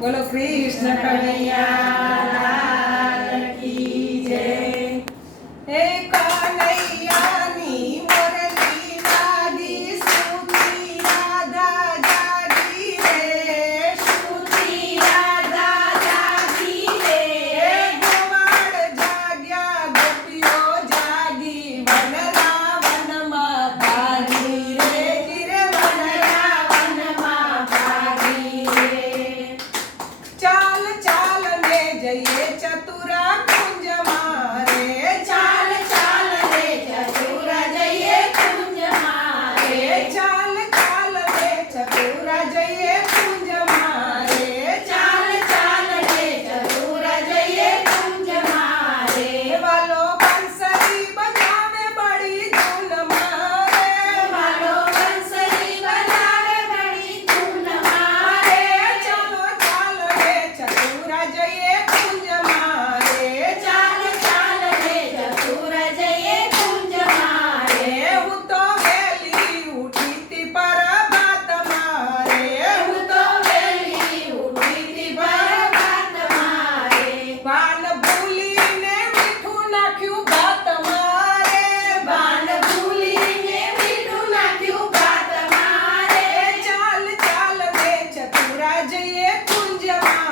બોલો કૃષ્ણ કનૈયા લાલ કી જય। હે કનૈયાની મુરલી વાગી, સુતી રાધા જાગી રે, સુતી રાધા જાગી રે, હે ગોવાળ જાગ્યા ગોપીઓ જાગી, વનરા વનમાં ભાગી રે, ગીરે વનરા વનમાં ભાગી રે। ચાલ ચાલ ને જઈએ ચતુરા કુંજ મારે, ચાલ ચાલ રે ચતુરા જઈએ કુંજ મારે, ચાલ ચાલ રે ચતુરા જઈએ કુંજ મારે, ચાલ ચાલ રે ચતુરા જઈએ કુંજ મારે। વાલો બંસરી બજાવે બડી ધૂન મારે, વાલો બંસરી બજાવે બડી ધૂન મારે, ચાલો ચાલ રે ચતુરા જઈએ કુંજ મારે, ચાલ ચાલ રે ચતુરા જઈએ કુંજ મારે। હું તો વેલી ઉઠી તી પરભાત મારે, હું તો વેલી ઉઠી તી પ્રભાત મારે, પાન ભૂલીને મીઠું નાખ્યું ભાત મારે, બાન ભૂલીને મીઠું નાખ્યું ભાત મારે, ચાલ ચાલ રે ચતુરા જઈએ કુંજ મારે,